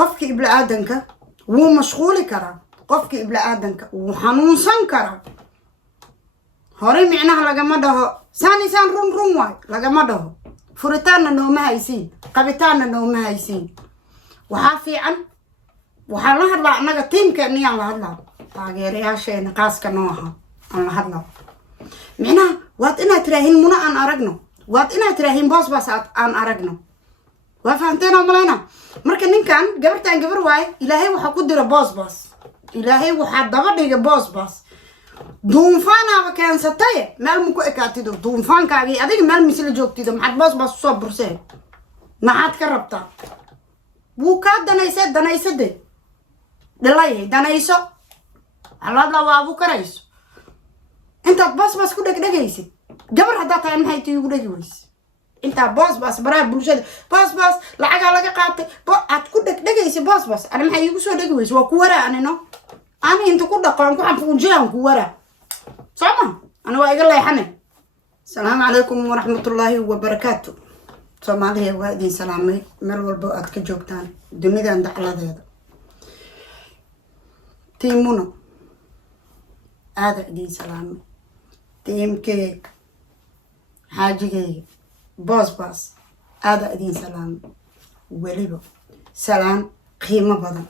قفك إبلا آدنك ومشغول كرا قفك إبلا آدنك وحنونسان كرا هوري معناها لقمده ساني سان رون واي لقمده فرتانا نوما هايسين قبتانا نوما هايسين وحافي عن وحالنا هدلا أنك تيم كأني على هدلا تاقيري هاشي نقاس كنوها على هدلا معناها وات إنا تراهين منا أن أرقنا وات إنا تراهين باس أن أرقنا وفهمتين أمالينا مركا ننكان قبرتان قبر واي إلهي وحا قدر باس إلهي وحا دبرديك باس duunfaanaaba keensatay meel muku ekaatido duunfaankaagii adiga meel misla joogtido maxaad baas soo burseen maxaad ka rabtaa wuu kaa danaysade dhalay danayso alaadla waabu karayso intaad baas ku dhegdhegaysid gabar haddaa tahay maxay tii ugu dhegi weyse intaa baas baraha bulshada baas lacagaa laga qaatay aad ku dhegdhegaysid baas ana maxay igu soo dhegi weyse waa ku waraa anino ani inta ku dhaqaan ku xanfuujiyaan ku waraa صعبة أنا واقول لي حني السلام عليكم ورحمة الله وبركاته صومالي وادي سلامي مروى البوءات كجوكتان دميدا عند على هذا تيمونو هذا دين سلامي تيم كيك حاجي كيك باس هذا دين سلامي وليبو سلام قيمة بدن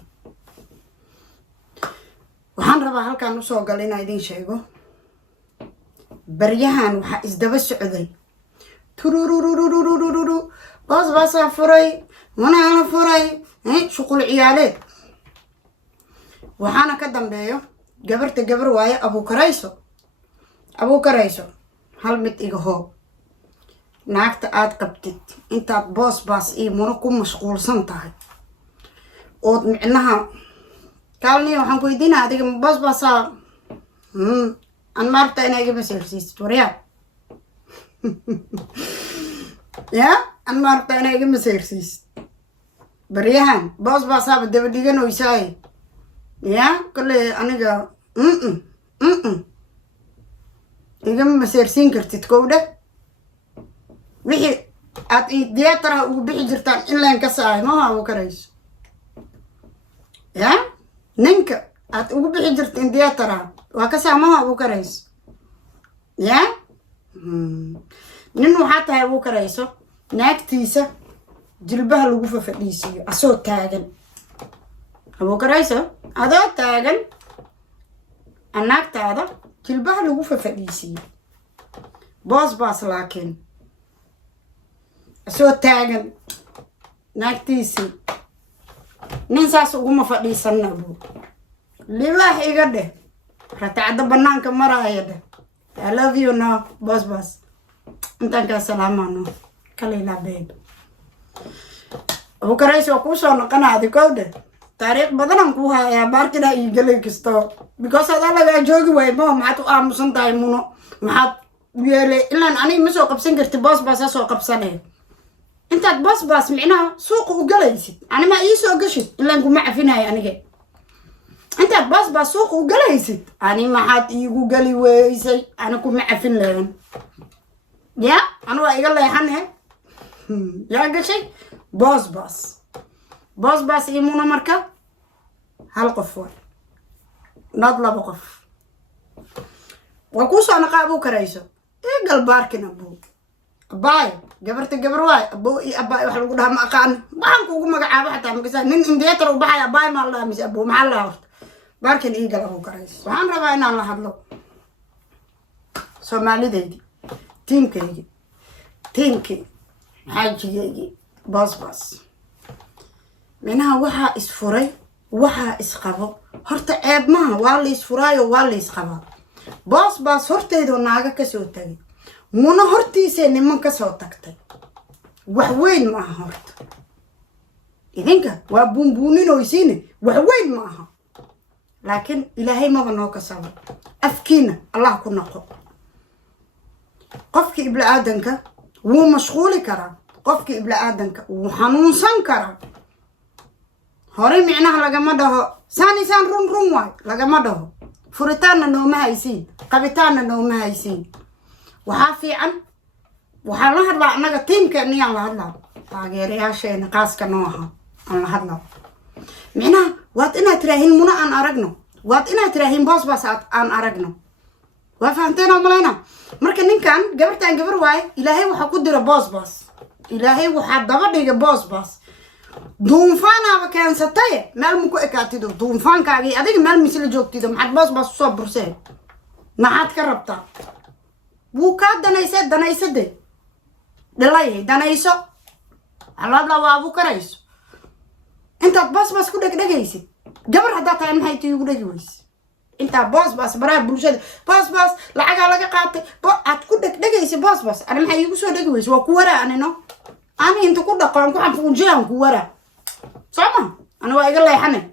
وحن ربا هالكا نسو قالينا يدين شيغو بريهان وحا إزدبا السعودي ترورورورورورورورو باس فري وانا أنا فري شغل عيالات وحانا كدن بيو قبر واي أبو كريسو هل مت إيقهو ناكت آد قبتت انتا باس إيه منكم مشغول سنتاهي ood micnaha kaalni waxaan ku weydiinaa adiga baas aan maarta inay iga maseersiisid waryaa ya aan maarta inay iga maseersiisid baryahan baasaaba daba dhiganoysaaye ya kale aniga igama maseersiin kartid kowdhe wixii aad diyaataraha ugu bixi jirtaan in leen ka saahay ma haabo karayso يا ننك أتقول بحجرت إنديا ترى وكسامها أبو كريس يا ننو حتى أبو كريسو ناكتيسة جلبها الوقوفة في الديسي أصوت تاجن أبو كريسو هذا تاجن الناك هذا جلبها الوقوفة في الديسي باس لكن أصوت تاجن ناكتيسي ninsaas uguma fadhiisana buu libaax iga dheh ratacada banaanka maraaya dheh I love you now boss intaan ka salaamano kalila babe Abu Karayso ku soo noqonaadi kowde taariikh badan ku haya baarkina ii galay kisto because hada laga joogi way ma maxaad u aamusan tahay muno maxaad yeelay ilaan aniga ma soo qabsan karti boss soo qabsanay انت باس معناها سوق وقليسي انا ما يسوق قشت الا نكون معفينها يعني كي انت باس سوق وقليسي انا ما حد يقول قلي ويسي انا كون معفين لهم يا انا واقول لي حنه يا قشي باس يمونا مركب هالقفوه نضل بقف وكوسو انا قابو كريسو ايه قلباركن ابو باي قبر واي ابو اباي waxa lagu dhaha ma aqaan waxaan kuugu magacaabo xataa ma gasay nin indeetar u baxay abaay ma la mis abu maxaa la horta barkan ii gal abu karays waxaan rabaa inaan la hadlo Soomaalideedi tiimkii xaajigeygi baas minaha waxa isfuray waxa isqabo horta ceeb ma waa la isfuraayo waa la isqaba baas horteedo naaga ka soo tagay muna hortiisa niman ka soo tagtay wax weyn ma aha horta idinka waa buunbuuninooysiin wax weyn ma aha laakiin ilaahay ma noo ka sabo afkiina allah ku noqo qofkii ibla aadanka wuu mashquuli karaa qofkii ibla aadanka wuu xanuunsan karaa hore micnaha lagama dhaho saani saan run waay lagama dhaho furitaanna nooma haysiin qabitaanna nooma haysiin وحافي عن وحنا هلا أنا قتيم كأني على هلا تاجر يا شيء نقاس كنوها على هلا معناها وات إنا تراهين منا أن أرجنا وات إنا تراهين باص أن أرجنا وفهمتنا ملانا مركن كان جبرت عن جبر واي إلهي وحقدر باص إلهي وحد دبر ديجا باص دومفانا وكان ستاي مال مكو إكاتيدو دومفان كاجي أديك مال مثل جوكتيدو محد باص صبر سه ما عاد كربتا وكاد دنايسة دي دلاي دنايسو الله لا وابو كرايسو انت باص كودك دغيسي جبر هدا تايم هاي تيغو دغيس انت باص برا بلشد باص لعقا لغا قاتي اد كودك دغيسي باص انا ما يغو سو دغيس وا كو ورا انا نو انا انت كو دقان كو عفون جيان كو ورا سما انا وا ايغا ليحنه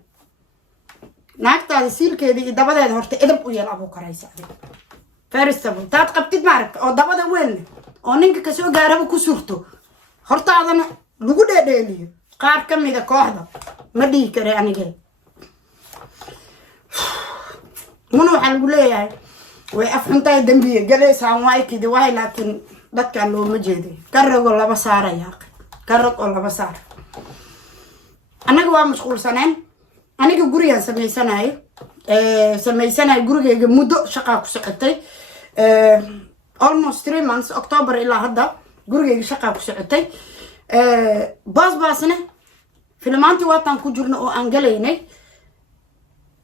naagtaada siilkeedii dabadeeda horta edab u yeel abuu karaysa faristabo taad qabtid maarag oo dabada weyn oo ninka ka soo gaaraba ku surto hortaadana lagu dheedheeliyo qaar ka mid ah kooxda ma dhigi kare aniga muna waxa lagu leeyahay way afxuntaay dambiye galeysaan waay kidi waay laakiin dadkan looma jeeday karago laba saaraya karago laba saar anaga waa mashquulsaneen aniga gurigan sameysanaay gurigeyga muddo shaqaa ku socotay almost 3 months October ilaa hadda gurigeyga shaqaa ku socotay baasna filmaantii waatan ku jirno oo aan galaynay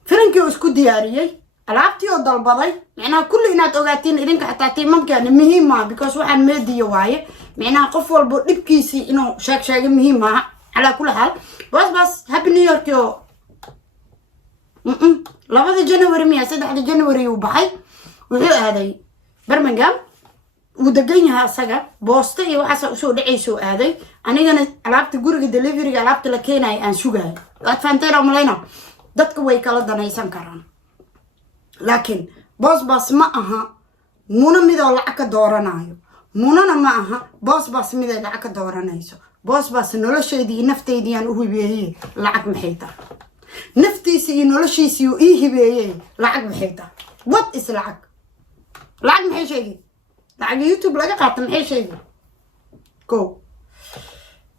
filankii oo isku diyaariyay alaabtii oo dalbaday macnaha kulli inaad ogaatiin idinka xataa tiimankan muhiim ah because waxaan meediyo waaye macnaha qof walba dhibkiisii inuu sheeg muhiim ah ala kulli hal baas happy new year yo labada January miya 3 January uu baxay wuxuu aaday Birmingham uu degan yahay asaga boosta iyo waxa soo dhacayso aaday anigana alaabta guriga delivery alaabta la keenay aan sugay waad faanteen oo malayna dadka way kala danaysan karaan laakiin boss ma aha muna midoo lacag ka dooranayo munana ma aha boss midoo lacag ka dooranayso boss nolosheedii nafteedii aan u hubiyay lacag maxay tahay naftiisa iyo noloshiisa iyo hibeeyay lacag maxay tahay what is lacag maxay sheegay lacag YouTube laga qaato maxay sheegay ko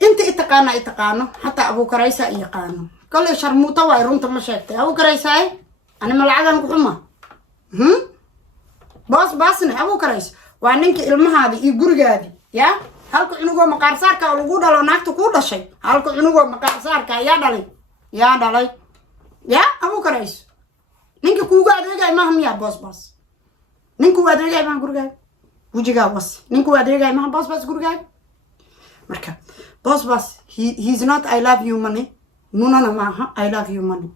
inta itaqaano hatta Abu Karaysa yaqaano kale sharmuuta way runta ma sheegtay Abu Karaysa ana ma lacagan ku xuma bossna Abu Karaysa waa ninka ilmahaadi iyo gurigaadi ya halka cunugoo maqaar saarka lagu dhalo naagta ku dhashay halka cunugoo maqaar saarka yaa dhalay ya Abu Karaysa ninka kuuga adeegay ma hamiya boss ninku adeegay ma guriga wujiga was ninku adeegay ma boss guriga marka boss he's not I love you money munana maaha I love you money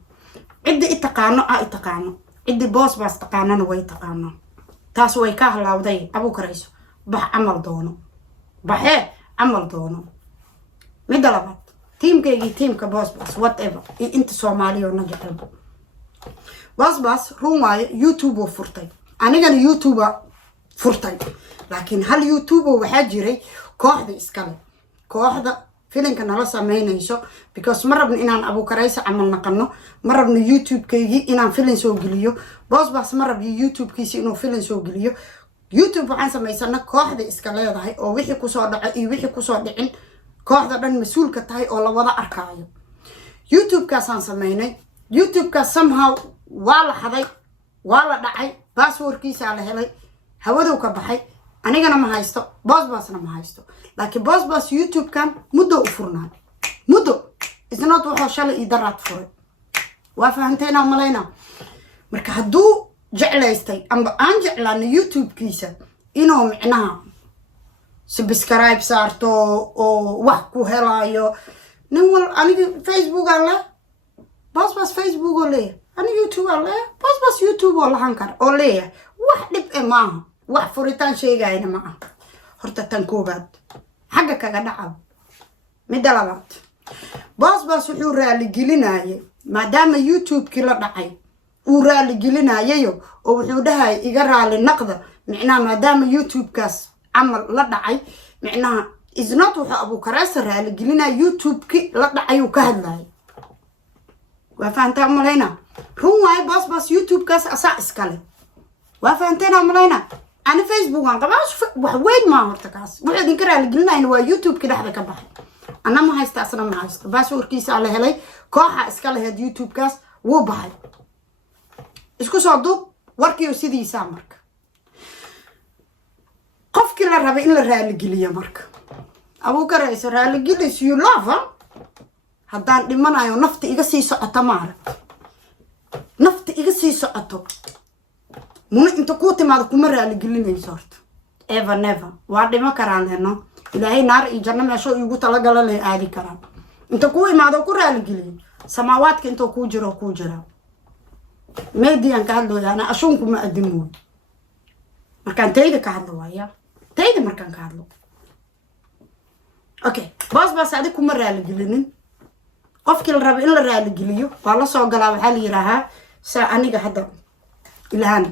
cidi itaqaano cidi boss taqaanana way taqaano taas way ka halawday Abu Karaysa bax amal doono midda labaad teamka boss whatever inta Soomaaliya oo najecel boss run waaye YouTube oo furtay anigana YouTube furtay laakiin hal YouTube waxa jiray kooxda iskale kooxda filanka nala sameynayso because marabna inaan Abu Karaysa amal naqano marabna YouTube-kaygi inaan filan soo geliyo boss marab YouTube-kiisa inuu filan soo geliyo YouTube waxaan sameysana kooxda iska leedahay oo wixii ku soo dhacay iyo wixii ku soo dhicin kooxda dhan mas'uul ka tahay oo la wada arkaayo YouTube-kaasaan sameynay YouTube-kaas somehow waa la xaday waa la dhacay password-kiisa la helay hawadu ka baxay anigana ma haysto bossna ma haysto laakiin boss YouTube-kan muddo u furnaa muddo isna wuxuu shalay idaraad furay waa fahanteena malayna marka hadduu jeclaystay amba aan jeclaan YouTube-kiisa inuu micnaha subscribe saarto oo wax ku helayo nin wal aniga Facebook aan la boss Facebook oo leeyahay aniga YouTube aan la boss YouTube oo lahan kar oo leeyahay wax dhib maaha wax furitaan sheegayna ma aha horta tan koobaad xagga kaga dhacay midda labaad boss wuxuu raali gelinayay maadaama YouTube-kii la dhacay uu raali gelinayo oo wuxuu dhahay iga raali naqda micnaha maadaama YouTube-kaas amal la dhacay micnaha is not wuxuu Abu Karaysa raali gelinay YouTube-kii la dhacay uu ka hadlay waa fahantaa malayna run waay boss YouTube-kaas asaa iskale waa fahantaa malayna أنا فيسبوك أنا قباش wax weyn ma horta kaas wuxuu idin ka raali gelinayna waa YouTube-ka dhaxda ka baxay أنا ما هيست أصلا ما هيست باسورد كيس على هلي كوحة إسكاله هاد يوتيوب كاس وبحي إسكو صادو وركي وسيدي سامرك قف كلا ربي إلا رالي جليا مرك أبو كرئيس رالي جليس يو لافا هدان لمن أيو نفط إيجاسي سقطة مارك نفط إيجاسي سقطة من أنت كوتي ما دكمل رالي جليا يسورت ever never وعدي ما كران هنا إلهي نار إجانا ما شو يقول تلاقى لي عادي كران أنت كوي ما دو كرال جلي سماوات كنتو كوجرا ميدي أنك هذا يعني أشونكم ما قدمون مركان تيجي كهذا ويا تيجي مركان كهذا أوكي بس هذيكم مرة على جلينين قف كل ربع إلا رأي جليو والله صار قلاب حالي راها سأني قهدا إلهان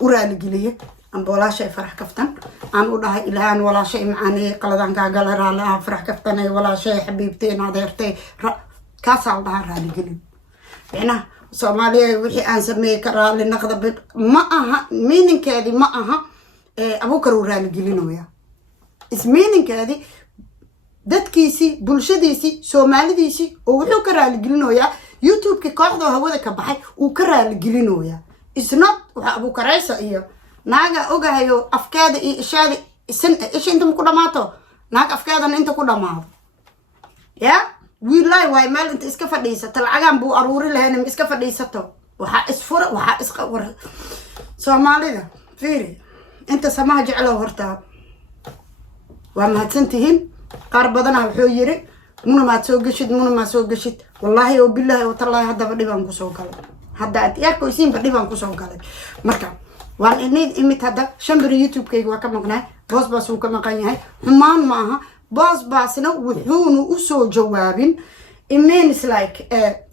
ورأي جليه أنا ولا شيء فرح كفتن أنا أقولها إلهان ولا شيء معاني قلدان قال رالها فرح كفتني ولا شيء حبيبتي نادرتي كاس على رالي جلي يعني Soomaaliya wixii aan sameeyay ka raali naqda ma aha meaning-keedi ma aha Abu Bakar uu raali gelinaya is meaning-keedi dadkiisi bulshadiisi Soomaalidiisi oo wuxuu ka raali gelinaya YouTube-ka kooxda hawada ka baxay uu ka raali gelinaya is not waxa Abu Karaysa iyo naaga ogahayo afkaada iyo ishaada inta ku dhamaato naag afkaadana inta ku dhamaado ya wiilay way meel inta iska fadhiisato lacagan buu aruuri lahayn iska fadhiisato waxa isfura waxa isqawar Soomaalida fiiri inta samaha jecelo horta waa mahadsantihiin qaar badan wuxuu yiri muna ma soo gashid wallahi oo billahi oo tallahi hadaba dhibaan ku soo galay hadda aad yarko isiin dhibaan ku soo galay marka waan imid hadda shambari YouTube-kayga waa ka maqnaa boos uu ka maqan yahay xumaan maaha boosna wuxuunu u soo jawaabin it means like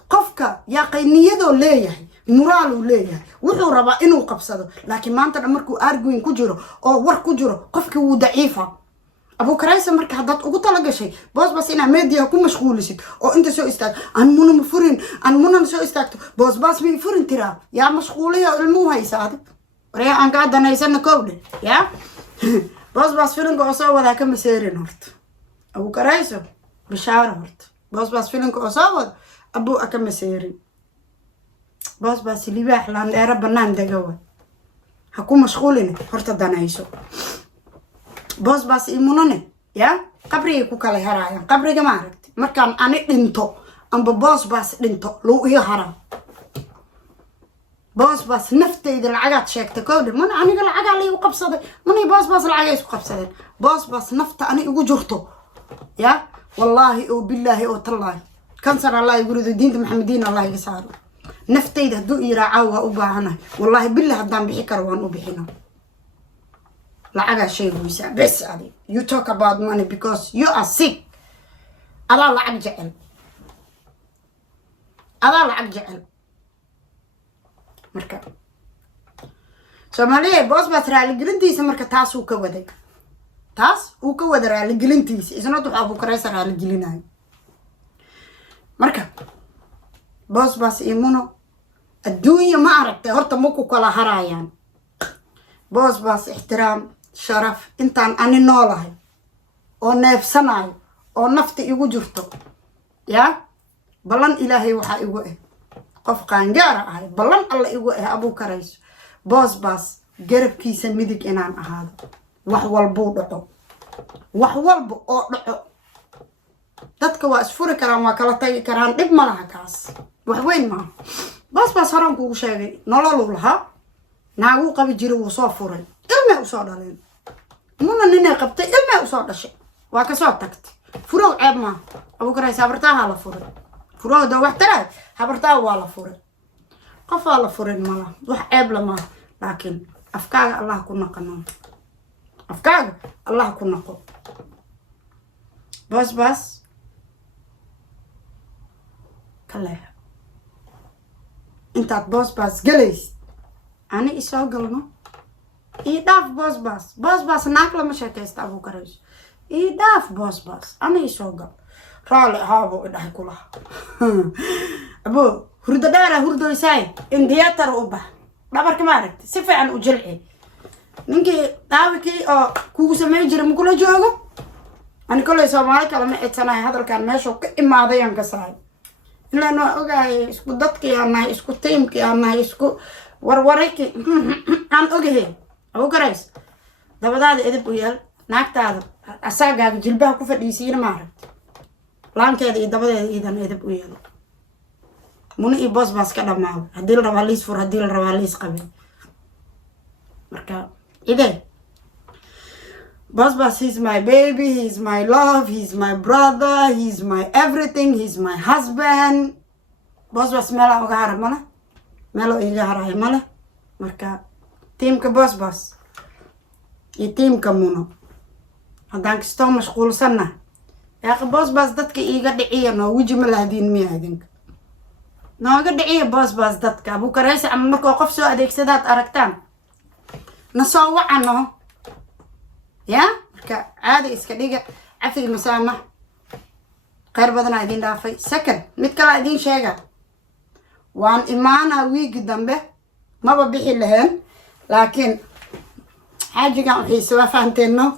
qofka yaqayniyado leeyahay moral uu leeyahay wuxuu rabaa inuu qabsado laakiin maanta markuu arguing ku jiro oo war ku jiro qofka uu daciifa Abu Karaysa marka hadad ugu tala gashay boos ina media ku mashquulisid oo inta soo istaag aan muna soo istaagto boos mi furin tira yaa mashquuliyo ilmuhu haysaad waree aan ka danaysan kowde ya boos filinka oo soo wada ka maseerin horta Abu Karaysa bishaara horta boos filinka oo soo wada abu aka maseerin boos libaax laan dheera banaan dagawa ha ku mashquulin horta danayso boos imunone ya qabriga ku kala harayaan qabriga ma aragti markaan ani dhinto amba boos dhinto loo iyo haraa boos naftayda lacagaad sheegtay kowdhe mana aniga lacagaa la igu qabsaday mana boos lacagaa isku qabsadeen boos nafta ani igu jirto ya wallahi oo billahi oo tallahi kansar allah igu rido diinta maxamediin allah iga saaro naftayda hadduu ii raacaa waa u baahanahay wallahi billahi haddaan bixi karo waan u bixina lacagaa sheegaysaa bes adi you talk about money because you are sick adaa lacag jecel marka Soomaaliya boos raali gelintiisa marka taas uu ka wada raali gelintiisa isna wuxuu Abu Karaysa raali gelinayo marka boos imuno adduunya ma aragtay horta ma ku kala harayaan boos ixtiraam sharaf intaan ani noolahay oo neefsanayo oo nafta igu jirto ya balan ilaahay waxa igu qof qaangaara ahay balan alla igu Abu Karaysa boos garabkiisa midig inaan ahaado wax walbo dhaco dadka waa isfuri karaan waa kala tagi karaan dib ma laha kaas wax weyn ma boos haran kugu sheegay nolol laha naagu qabi jiro uu soo furay ilma u soo dhaleen muna ninay qabtay ilma u soo dhashay waa ka soo tagtay furow ceeb ma Abu Karaysa habartaha la furay furow da wax taray habartaha waa la furay qof la furin ma wax ceeb lama laakiin afkaaga Allah ku naqano afkaaga Allah ku naqo boos kale intaad boos galays ani isoo galno ii dhaaf boos naag lama sheekaysta Abu Karaysa ii dhaaf boos ani isoo gal raali haabo idhahay kulaha abo hurdo dheera hurdoysay in diyatar u bax dhabarka ma aragti si fiican u jilci ninkii daawikii oo kugu sameey jiray ma kula joogo أنا كل سومالي كلام إتسنا هذا كان ماشوا كإما هذا ينكسر إلا نو أوجي إسكو دتك يا ما إسكو تيمك يا ما إسكو وروريك عن أوجي أبو كريس ده بدأ إذا بيال ناكت هذا أساق جلبه كوفة ديسينا ما عرفت لان كده إذا بدأ إذا بيال من إباس بس كده معه هديل رواليس فور هديل رواليس قبل مركا إذا بس he's my baby, he's my love, he's my brother, he's my everything, he's my husband. بس ملا وقعر ملا ملا إيجار ملا مركا تيم كبس يتيم كمونو هدانك ستو مشغول سنة يا أخي بس دتك إيجا دعية نو وجي ملادين مية هدينك نو قد دعية بس دتك أبو كريس أما مركو قفسو أديك سدات أركتان نصوع عنه يا عادي إسكاليجا عفي المسامح خير بدنا عايدين دافي سكن متكلا عايدين شيئا وان إيمانا ويق دنبه ما ببيحي لهن لكن حاجة كان حيسوا فهمتينو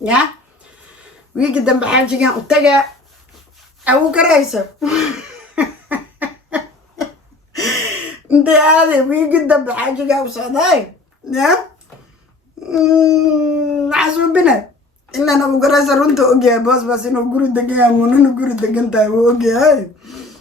يا ويق دنبه حاجة كان اتجا أبو كريسة انت هذي ويق دنبه حاجة كان وصداي يا عزو بنا إلا أنا مقرأ سرونتو أوكي بس إنه قرود دقيقة منو قرود دقيقة أوكي هاي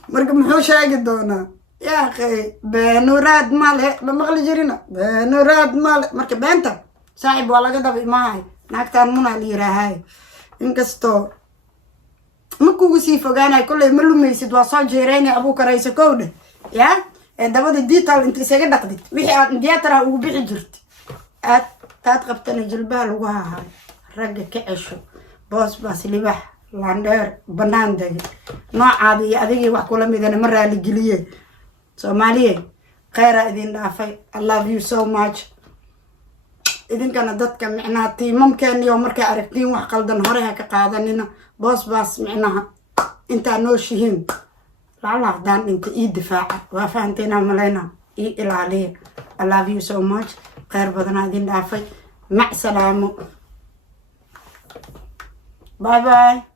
مركب محوش هاي دونا يا أخي بنوراد ماله بمغلي جرينا بنوراد ماله مركب بنتا صاحب ولا قد بماي ناكتان منا ليرا هاي إنكستو مكو وسيفو قانا كل ملو ميسيد وصال جيريني أبوك رئيس كودة يا دابا ديتال انت سيغا دقديت وixii diyaatara ugu bixi jirtay aad qabtana jilbaha lagu hahay ragga ka cesho boos baas libax laandheer banaan degay noocaada iyo adigii wax kula midana ma raali geliye Soomaaliye khayra idin dhaafay I love you so much idinkana dadka micnaha tiimamkeen iyo markay aragtiin wax qaldan hore ha ka qaadanina boos baas micnaha inta noo shihiin lacala daan inta ii difaaca waa fahanteena malayna ii ilaaliya I love you so much khayr badan idin dhaafay mac salaamo bye bye